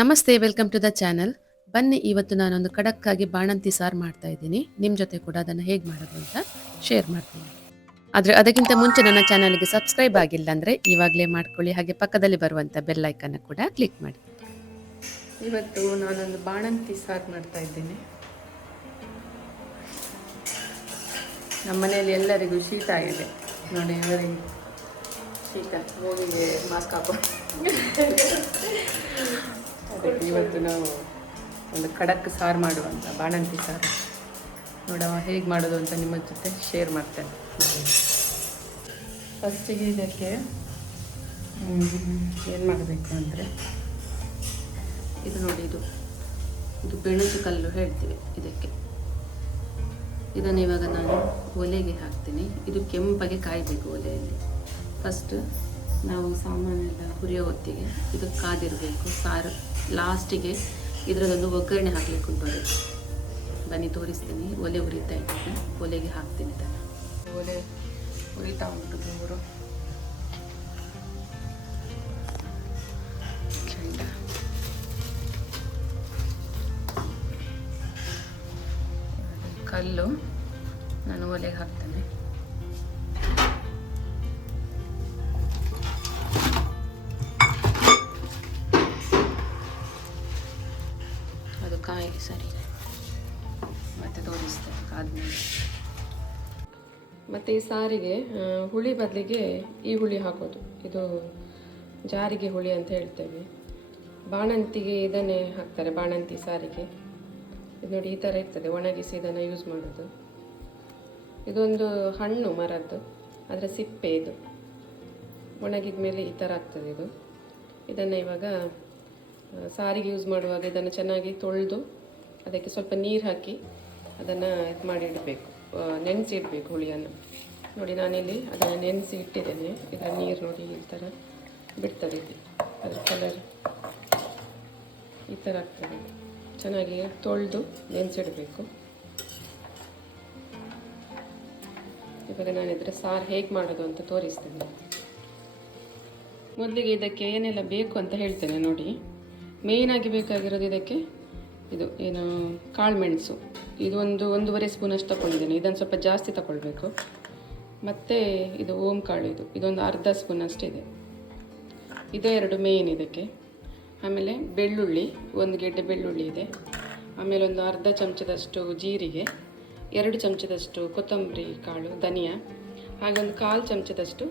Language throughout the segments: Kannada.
ನಮಸ್ತೆ, ವೆಲ್ಕಮ್ ಟು ದ ಚಾನಲ್. ಬನ್ನಿ, ಇವತ್ತು ನಾನೊಂದು ಖಡಕ್ಕಾಗಿ ಬಾಣಂತಿ ಸಾರು ಮಾಡ್ತಾ ಇದ್ದೀನಿ. ನಿಮ್ಮ ಜೊತೆ ಕೂಡ ಅದನ್ನು ಹೇಗೆ ಮಾಡೋದು ಅಂತ ಶೇರ್ ಮಾಡ್ತೀನಿ. ಆದರೆ ಅದಕ್ಕಿಂತ ಮುಂಚೆ ನನ್ನ ಚಾನಲ್ಗೆ ಸಬ್ಸ್ಕ್ರೈಬ್ ಆಗಿಲ್ಲ ಅಂದರೆ ಇವಾಗಲೇ ಮಾಡ್ಕೊಳ್ಳಿ. ಹಾಗೆ ಪಕ್ಕದಲ್ಲಿ ಬರುವಂಥ ಬೆಲ್ ಐಕನ್ನ ಕೂಡ ಕ್ಲಿಕ್ ಮಾಡಿ. ಇವತ್ತು ನಾನೊಂದು ಬಾಣಂತಿ ಸಾರು ಮಾಡ್ತಾ ಇದ್ದೀನಿ. ನಮ್ಮ ಮನೆಯಲ್ಲಿ ಎಲ್ಲರಿಗೂ ಶೀತ ಆಗಿದೆ ನೋಡಿ. ಇವರಿಗೆ ಶೀತ, ಮೂಗಿಗೆ ಮಾಸ್ಕ್ ಹಾಕೋ. ಅದಕ್ಕೆ ಇವತ್ತು ನಾವು ಒಂದು ಖಡಕ್ ಸಾರು ಮಾಡುವಂಥ ಬಾಣಂತಿ ಸಾರು ನೋಡುವ ಹೇಗೆ ಮಾಡೋದು ಅಂತ ನಿಮ್ಮ ಜೊತೆ ಶೇರ್ ಮಾಡ್ತೇನೆ. ಫಸ್ಟಿಗೆ ಇದಕ್ಕೆ ಏನು ಮಾಡಬೇಕು ಅಂದರೆ, ಇದು ನೋಡಿ, ಇದು ಬೆಣಚು ಕಲ್ಲು ಹೇಳ್ತೀವಿ ಇದಕ್ಕೆ. ಇದನ್ನು ಇವಾಗ ನಾನು ಒಲೆಗೆ ಹಾಕ್ತೀನಿ. ಇದು ಕೆಂಪಗೆ ಕಾಯಬೇಕು ಒಲೆಯಲ್ಲಿ. ಫಸ್ಟ್ ನಾವು ಸಾಮಾನೆಲ್ಲ ಹುರಿಯೋ ಹೊತ್ತಿಗೆ ಇದು ಕಾದಿರಬೇಕು ಸಾರು. ಲಾಸ್ಟಿಗೆ ಇದರದೊಂದು ಒಗ್ಗರಣೆ ಹಾಕಲಿಕ್ಕೆ ಉಂಟು. ಬನ್ನಿ ತೋರಿಸ್ತೀನಿ. ಒಲೆ ಉರಿತಾ ಇದ್ದೀನಿ, ಒಲೆಗೆ ಹಾಕ್ತೀನಿ ಇದನ್ನು. ಒಲೆ ಉರಿತಾ ಉಂಟು ಮೂರು ಚಂಡ. ಕಲ್ಲು ನಾನು ಒಲೆಗೆ ಹಾಕ್ತೇನೆ. ಅದು ಕಾಯಿ ಸರಿ, ಮತ್ತೆ ತೋರಿಸ್ತೇನೆ ಆದಮೇಲೆ. ಮತ್ತು ಈ ಸಾರಿಗೆ ಹುಳಿ ಬದಲಿಗೆ ಈ ಹುಳಿ ಹಾಕೋದು. ಇದು ಜಾರಿಗೆ ಹುಳಿ ಅಂತ ಹೇಳ್ತೇವೆ. ಬಾಣಂತಿಗೆ ಇದನ್ನೇ ಹಾಕ್ತಾರೆ, ಬಾಣಂತಿ ಸಾರಿಗೆ. ಇದು ನೋಡಿ, ಈ ಥರ ಇರ್ತದೆ. ಒಣಗಿಸಿ ಇದನ್ನು ಯೂಸ್ ಮಾಡೋದು. ಇದೊಂದು ಹಣ್ಣು ಮರದ್ದು, ಅದರ ಸಿಪ್ಪೆ ಇದು. ಒಣಗಿದ ಮೇಲೆ ಈ ಥರ ಆಗ್ತದೆ ಇದು. ಇದನ್ನು ಇವಾಗ ಸಾರಿಗೆ ಯೂಸ್ ಮಾಡುವಾಗ ಇದನ್ನು ಚೆನ್ನಾಗಿ ತೊಳೆದು ಅದಕ್ಕೆ ಸ್ವಲ್ಪ ನೀರು ಹಾಕಿ ಅದನ್ನು ಇದು ಮಾಡಿ ಇಡಬೇಕು, ನೆನೆಸಿ ಇಡಬೇಕು ಹುಳಿಯನ್ನು. ನೋಡಿ, ನಾನಿಲ್ಲಿ ಅದನ್ನು ನೆನೆಸಿ ಇಟ್ಟಿದ್ದೇನೆ. ಇದರ ನೀರು ನೋಡಿ ಈ ಥರ ಬಿಡ್ತದೆ. ಇದು ಅದರ ಕಲರ್ ಈ ಥರ ಆಗ್ತದೆ. ಚೆನ್ನಾಗಿ ತೊಳೆದು ನೆನೆಸಿಡಬೇಕು. ಇವಾಗ ನಾನು ಇದರ ಸಾರು ಹೇಗೆ ಮಾಡೋದು ಅಂತ ತೋರಿಸ್ತೇನೆ. ಮೊದಲಿಗೆ ಇದಕ್ಕೆ ಏನೆಲ್ಲ ಬೇಕು ಅಂತ ಹೇಳ್ತೇನೆ ನೋಡಿ. ಮೇಯ್ನಾಗಿ ಬೇಕಾಗಿರೋದು ಇದಕ್ಕೆ ಇದು ಏನು ಕಾಳುಮೆಣಸು. ಇದು 1.5 ಸ್ಪೂನಷ್ಟು ತಗೊಂಡಿದ್ದೇನೆ. ಇದನ್ನು ಸ್ವಲ್ಪ ಜಾಸ್ತಿ ತಗೊಳ್ಬೇಕು. ಮತ್ತು ಇದು ಓಂ ಕಾಳು, ಇದೊಂದು ಅರ್ಧ ಸ್ಪೂನಷ್ಟಿದೆ. ಇದೇ 2 ಮೇಯ್ನ್ ಇದಕ್ಕೆ. ಆಮೇಲೆ ಬೆಳ್ಳುಳ್ಳಿ, 1 ಗೆಡ್ಡೆ ಬೆಳ್ಳುಳ್ಳಿ ಇದೆ. ಆಮೇಲೆ ಒಂದು ಅರ್ಧ ಚಮಚದಷ್ಟು ಜೀರಿಗೆ, 2 ಚಮಚದಷ್ಟು ಕೊತ್ತಂಬರಿ ಕಾಳು, ಧನಿಯಾ, ಹಾಗೆ ಒಂದು 1/4 ಚಮಚದಷ್ಟು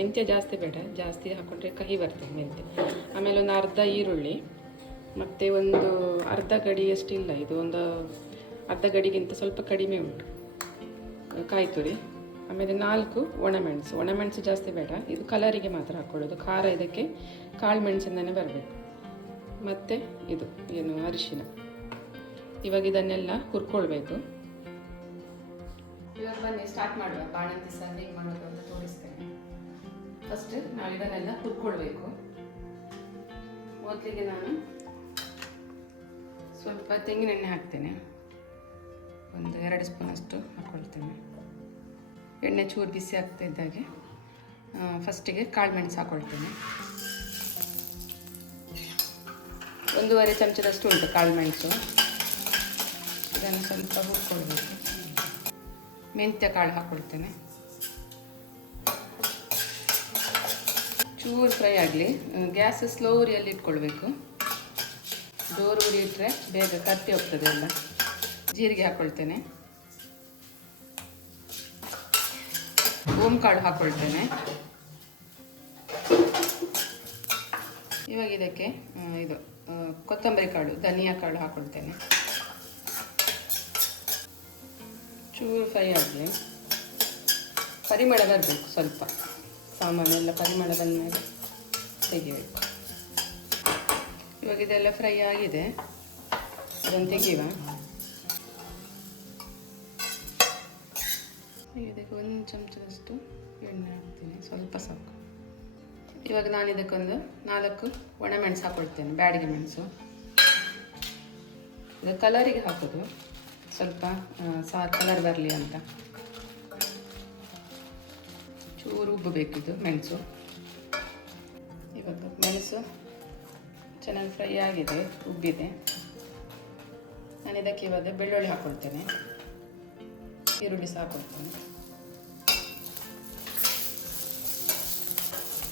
ಮೆಂತ್ಯ ಜಾಸ್ತಿ ಬೇಡ, ಜಾಸ್ತಿ ಹಾಕ್ಕೊಂಡ್ರೆ ಕಹಿ ಬರ್ತದೆ ಮೆಂತ್ಯ. ಆಮೇಲೆ ಒಂದು ಅರ್ಧ ಈರುಳ್ಳಿ, ಮತ್ತು ಒಂದು ಅರ್ಧ ಗಡಿಯಷ್ಟಿಲ್ಲ, ಇದು ಒಂದು ಅರ್ಧ ಗಡಿಗಿಂತ ಸ್ವಲ್ಪ ಕಡಿಮೆ ಉಂಟು ಕಾಯಿ ತುರಿ. ಆಮೇಲೆ 4 ಒಣಮೆಣಸು ಜಾಸ್ತಿ ಬೇಡ, ಇದು ಕಲರಿಗೆ ಮಾತ್ರ ಹಾಕ್ಕೊಳ್ಳೋದು. ಖಾರ ಇದಕ್ಕೆ ಕಾಳು ಮೆಣಸಿಂದನೇ ಬರಬೇಕು. ಮತ್ತು ಇದು ಏನು ಅರಿಶಿನ. ಇವಾಗ ಇದನ್ನೆಲ್ಲ ಹುರ್ಕೊಳ್ಬೇಕು. ಇವಾಗ ಬನ್ನಿ ಸ್ಟಾರ್ಟ್ ಮಾಡುವ. ಬಾಣಂತಿ ಸಾರು ಹೇಗೆ ಮಾಡೋದು ಅಂತ ತೋರಿಸ್ತೇನೆ. ಫಸ್ಟ್ ನಾವು ಇದನ್ನೆಲ್ಲ ಹುರ್ಕೊಳ್ಬೇಕು. ಮೊದಲಿಗೆ ನಾನು ಸ್ವಲ್ಪ ತೆಂಗಿನೆಣ್ಣೆ ಹಾಕ್ತೇನೆ. ಒಂದು 2 ಸ್ಪೂನಷ್ಟು ಹಾಕ್ಕೊಳ್ತೇನೆ. ಎಣ್ಣೆ ಚೂರು ಬಿಸಿ ಆಗ್ತಾ ಇದ್ದಾಗೆ ಫಸ್ಟಿಗೆ ಕಾಳು ಮೆಣಸು ಹಾಕ್ಕೊಳ್ತೇನೆ. 1.5 ಚಮಚದಷ್ಟು ಉಂಟು ಕಾಳು ಮೆಣಸು. ಇದನ್ನು ಸ್ವಲ್ಪ ಹುರ್ಕೊಳ್ಬೇಕು. ಮೆಂತ್ಯ ಕಾಳು ಹಾಕ್ಕೊಳ್ತೇನೆ. ಚೂರು ಫ್ರೈ ಆಗಲಿ. ಗ್ಯಾಸ್ ಸ್ಲೋ ಉರಿಯಲ್ಲಿ ಇಟ್ಕೊಳ್ಬೇಕು. ಜೋರು ಉರಿ ಇಟ್ಟರೆ ಬೇಗ ಕತ್ತಿ ಹೋಗ್ತದೆ ಎಲ್ಲ. ಜೀರಿಗೆ ಹಾಕ್ಕೊಳ್ತೇನೆ. ಓಂ ಕಾಳು ಹಾಕ್ಕೊಳ್ತೇನೆ. ಇವಾಗ ಇದಕ್ಕೆ ಇದು ಕೊತ್ತಂಬರಿ ಕಾಳು, ಧನಿಯಾ ಕಾಳು ಹಾಕ್ಕೊಳ್ತೇನೆ. ಚೂರು ಫ್ರೈ ಆಗಲಿ. ಪರಿಮಳ ಬರಬೇಕು ಸ್ವಲ್ಪ. ಸಾಮಾನೆಲ್ಲ ಪರಿಮಳ ಬಂದ ಮೇಲೆ ತೆಗಿಬೇಕು. ಇವಾಗ ಇದೆಲ್ಲ ಫ್ರೈ ಆಗಿದೆ, ಅದನ್ನು ತೆಗೆಯುವ. ಇದಕ್ಕೆ 1 ಚಮಚದಷ್ಟು ಎಣ್ಣೆ ಹಾಕ್ತೀನಿ, ಸ್ವಲ್ಪ ಸಾಕು. ಇವಾಗ ನಾನು ಇದಕ್ಕೊಂದು 4 ಒಣಮೆಣಸು ಹಾಕ್ಕೊಳ್ತೇನೆ, ಬ್ಯಾಡಿಗೆ ಮೆಣಸು. ಇದು ಕಲರಿಗೆ ಹಾಕೋದು, ಸ್ವಲ್ಪ ಕಲರ್ ಬರಲಿ ಅಂತ. ಚೂರು ಉಬ್ಬಬೇಕಿದು ಮೆಣಸು. ಇವಾಗ ಮೆಣಸು ಚೆನ್ನಾಗಿ ಫ್ರೈ ಆಗಿದೆ, ಉಬ್ಬಿದೆ. ನಾನು ಇದಕ್ಕೆ ಇವಾಗ ಬೆಳ್ಳುಳ್ಳಿ ಹಾಕ್ಕೊಳ್ತೇನೆ, ಈರುಳ್ಳಿ ಸಹ ಹಾಕ್ಕೊಳ್ತೇನೆ.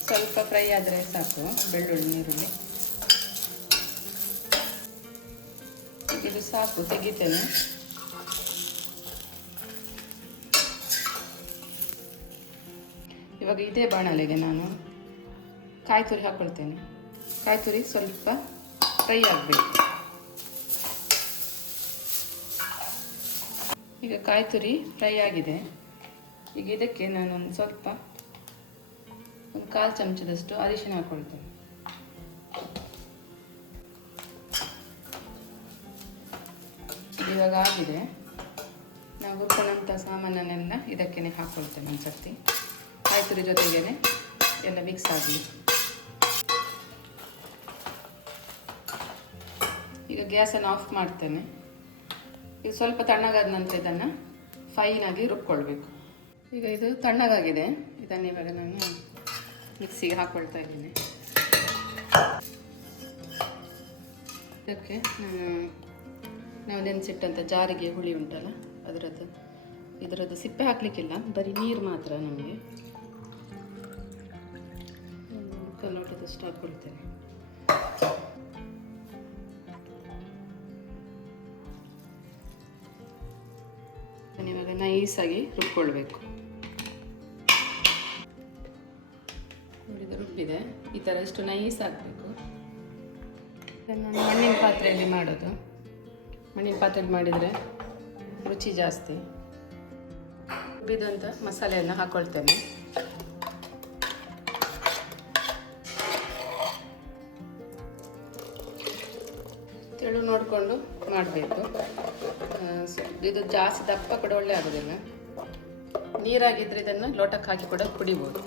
ಸ್ವಲ್ಪ ಫ್ರೈ ಆದರೆ ಸಾಕು ಬೆಳ್ಳುಳ್ಳಿ ಈರುಳ್ಳಿ. ಇದು ಸಾಕು, ತೆಗಿತೇನೆ. ಇವಾಗ ಇದೇ ಬಾಣಲೆಗೆ ನಾನು ಕಾಯಿ ತುರಿ ಹಾಕ್ಕೊಳ್ತೇನೆ. ಕಾಯಿ ತುರಿ ಸ್ವಲ್ಪ ಫ್ರೈ ಆಗಬೇಕು. ಈಗ ಕಾಯಿ ತುರಿ ಫ್ರೈ ಆಗಿದೆ. ಈಗ ಇದಕ್ಕೆ ನಾನು ಒಂದು 1/4 ಚಮಚದಷ್ಟು ಅರಿಶಿನ ಹಾಕ್ಕೊಳ್ತೇನೆ. ಇವಾಗ ಆಗಿದೆ. ನಾವು ಹುರ್ಕೊಳ್ಳೋಂಥ ಸಾಮಾನನ್ನೆಲ್ಲ ಇದಕ್ಕೇ ಹಾಕ್ಕೊಳ್ತೇನೆ. ಒಂದು ಸರ್ತಿ ಕಾಯಿ ತುರಿ ಜೊತೆಗೇ ಎಲ್ಲ ಮಿಕ್ಸ್ ಆಗಲಿ. ಈಗ ಗ್ಯಾಸನ್ನು ಆಫ್ ಮಾಡ್ತೇನೆ. ಇದು ಸ್ವಲ್ಪ ತಣ್ಣಗಾದ ನಂತರ ಇದನ್ನು ಫೈನಾಗಿ ರುಬ್ಕೊಳ್ಬೇಕು. ಈಗ ಇದು ತಣ್ಣಗಾಗಿದೆ. ಇದನ್ನು ಇವಾಗ ನಾನು ಮಿಕ್ಸಿಗೆ ಹಾಕ್ಕೊಳ್ತಾ ಇದ್ದೀನಿ. ಇದಕ್ಕೆ ನಾವು ನೆನೆಸಿಟ್ಟಂಥ ಜಾರಿಗೆ ಹುಳಿ ಉಂಟಲ್ಲ, ಇದರದ್ದು ಸಿಪ್ಪೆ ಹಾಕಲಿಕ್ಕಿಲ್ಲ, ಬರೀ ನೀರು ಮಾತ್ರ. ನಮಗೆ ಲೋಟದಷ್ಟು ಹಾಕ್ಕೊಳ್ತೇನೆ. ಇವಾಗ ನೈಸಾಗಿ ರುಬ್ಕೊಳ್ಬೇಕು. ರುಬ್ಬಿದೆ. ಈ ಥರ ಇಷ್ಟು ನೈಸ್ ಆಗಬೇಕು. ಇದನ್ನು ನಾನು ಮಣ್ಣಿನ ಪಾತ್ರೆಯಲ್ಲಿ ಮಾಡೋದು. ಮಣ್ಣಿನ ಪಾತ್ರೆಯಲ್ಲಿ ಮಾಡಿದರೆ ರುಚಿ ಜಾಸ್ತಿ. ರುಬ್ಬಿದಂಥ ಮಸಾಲೆಯನ್ನು ಹಾಕ್ಕೊಳ್ತೇನೆ. ತೆಳು ನೋಡಿಕೊಂಡು ಮಾಡಬೇಕು. ಇದು ಜಾಸ್ತಿ ದಪ್ಪ ಕೂಡ ಒಳ್ಳೆ ಆಗೋದಿಲ್ಲ. ನೀರಾಗಿದ್ದರೆ ಇದನ್ನು ಲೋಟಕ್ಕೆ ಹಾಕಿ ಕೂಡ ಕುಡಿಬೋದು.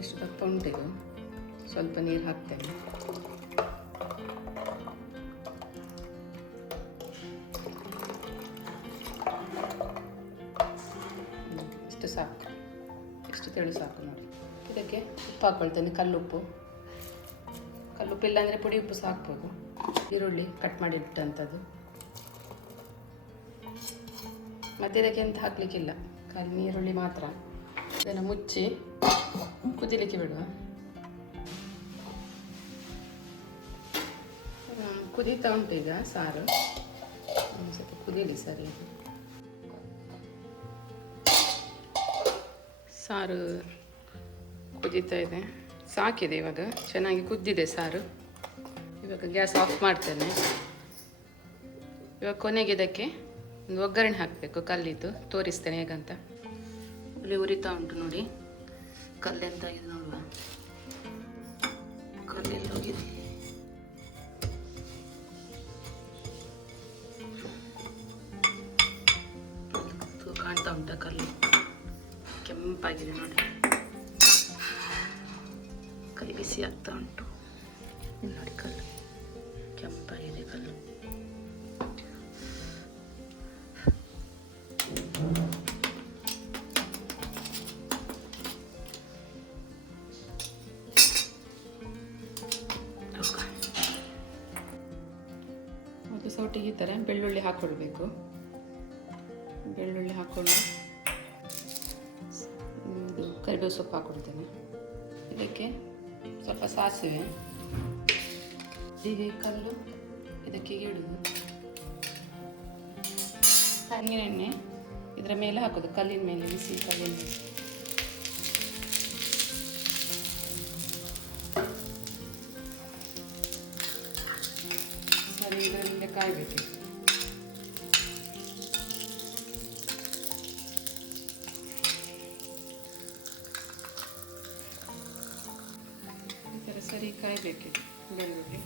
ಇಷ್ಟು ದಪ್ಪ ಉಂಟಿದು. ಸ್ವಲ್ಪ ನೀರು ಹಾಕ್ತೇನೆ. ಇಷ್ಟು ಸಾಕು, ಇಷ್ಟು ತೆಳು ಸಾಕು ನೋಡಿ. ಇದಕ್ಕೆ ಉಪ್ಪು ಹಾಕ್ಕೊಳ್ತೇನೆ, ಕಲ್ಲುಪ್ಪು ಇಲ್ಲಾಂದರೆ ಪುಡಿ ಉಪ್ಪು ಸಹ ಹಾಕ್ಬೋದು. ಈರುಳ್ಳಿ ಕಟ್ ಮಾಡಿ ಇಟ್ಟಂಥದ್ದು. ಮತ್ತೆ ಇದಕ್ಕೆ ಎಂತ ಹಾಕಲಿಕ್ಕಿಲ್ಲ, ಖಾಲಿ ಈರುಳ್ಳಿ ಮಾತ್ರ. ಇದನ್ನು ಮುಚ್ಚಿ ಕುದಿಲಿಕ್ಕೆ ಬಿಡುವ. ಕುದೀತಾ ಉಂಟು ಈಗ ಸಾರು. ಒಂದು ಸ್ವಲ್ಪ ಕುದೀಲಿ ಸರಿ. ಸಾರು ಕುದೀತಾ ಇದೆ, ಸಾಕಿದೆ. ಇವಾಗ ಚೆನ್ನಾಗಿ ಕುದ್ದಿದೆ ಸಾರು. ಇವಾಗ ಗ್ಯಾಸ್ ಆಫ್ ಮಾಡ್ತೇನೆ. ಇವಾಗ ಕೊನೆಗೆ ಇದಕ್ಕೆ ಒಂದು ಒಗ್ಗರಣೆ ಹಾಕಬೇಕು, ಕಲ್ಲಿದ್ದು. ತೋರಿಸ್ತೇನೆ ಹೇಗಂತ. ಇಲ್ಲಿ ಉರಿತಾ ಉಂಟು ನೋಡಿ. ಕಲ್ಲೆಂತಾಗಿದೆ ನೋಡುವ. ಕಲ್ಲೆಲ್ಲ ಹೋಗಿದೆ. ಕಾಣ್ತಾ ಉಂಟ ಕಲ್ಲು? ಕೆಂಪಾಗಿದೆ ನೋಡಿ. ಕೈ ಬಿಸಿ ಆಗ್ತಾ ಉಂಟು ನೋಡಿ. ಕಲ್ಲು ಕೆಂಪಾಗಿದೆ ಕಲ್ಲು. ಮತ್ತು ಸೌಟಿಗೆ ಈ ಥರ ಬೆಳ್ಳುಳ್ಳಿ ಹಾಕ್ಕೊಳ್ಬೇಕು. ಬೆಳ್ಳುಳ್ಳಿ ಹಾಕ್ಕೊಂಡು ಇದು ಕರಿಬೇವು ಸೊಪ್ಪು ಹಾಕ್ಕೊಳ್ತೇನೆ. ಇದಕ್ಕೆ ಸ್ವಲ್ಪ ಸಾಸಿವೆ, ಹೀಗೆ ಕಲ್ಲು ಇದಕ್ಕೆ ಇಡುವುದು. ತೆಂಗಿನ ಎಣ್ಣೆ ಇದರ ಮೇಲೆ ಹಾಕೋದು, ಕಲ್ಲಿನ ಮೇಲೆ, ಬಿಸಿ ಕಲ್ಲಿನ ಮೇಲೆ. ಸರಿ, ಇದರಲ್ಲೇ ಕಾಯಬೇಕು. ಈ ಥರ ಸರಿ ಕಾಯಬೇಕಿದೆ ಬೆಳ್ಳುಳ್ಳಿ.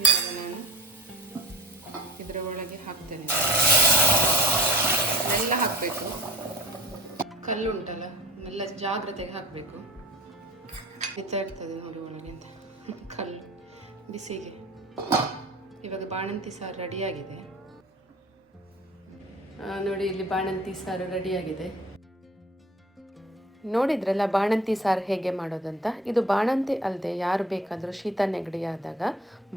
ಇವಾಗ ನಾನು ಇದರ ಒಳಗೆ ಹಾಕ್ತೇನೆ. ಎಲ್ಲ ಹಾಕಬೇಕು. ಕಲ್ಲು ಉಂಟಲ್ಲ, ಎಲ್ಲ ಜಾಗ್ರತೆಗೆ ಹಾಕಬೇಕು. ಬಿತ್ತಾ ಇರ್ತದೆ ನೋಡಿ ಒಳಗೆ ಅಂತ ಕಲ್ಲು ಬಿಸಿಗೆ. ಇವಾಗ ಬಾಣಂತಿ ಸಾರು ರೆಡಿಯಾಗಿದೆ ನೋಡಿ. ಇಲ್ಲಿ ಬಾಣಂತಿ ಸಾರು ರೆಡಿಯಾಗಿದೆ. ನೋಡಿದ್ರಲ್ಲ ಬಾಣಂತಿ ಸಾರು ಹೇಗೆ ಮಾಡೋದಂತ. ಇದು ಬಾಣಂತಿ ಅಲ್ಲದೆ ಯಾರು ಬೇಕಾದರೂ ಶೀತ ನೆಗಡಿ ಆದಾಗ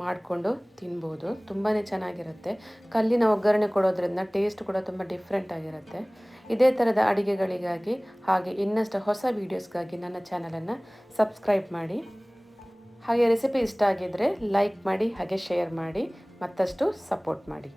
ಮಾಡಿಕೊಂಡು ತಿನ್ಬೋದು. ತುಂಬಾ ಚೆನ್ನಾಗಿರುತ್ತೆ. ಕಲ್ಲಿನ ಒಗ್ಗರಣೆ ಕೊಡೋದ್ರಿಂದ ಟೇಸ್ಟ್ ಕೂಡ ತುಂಬ ಡಿಫ್ರೆಂಟ್ ಆಗಿರುತ್ತೆ. ಇದೇ ಥರದ ಅಡುಗೆಗಳಿಗಾಗಿ ಹಾಗೆ ಇನ್ನಷ್ಟು ಹೊಸ ವೀಡಿಯೋಸ್ಗಾಗಿ ನನ್ನ ಚಾನಲನ್ನು ಸಬ್ಸ್ಕ್ರೈಬ್ ಮಾಡಿ. ಹಾಗೆ ರೆಸಿಪಿ ಇಷ್ಟ ಆಗಿದ್ದರೆ ಲೈಕ್ ಮಾಡಿ, ಹಾಗೆ ಶೇರ್ ಮಾಡಿ, ಮತ್ತಷ್ಟು ಸಪೋರ್ಟ್ ಮಾಡಿ.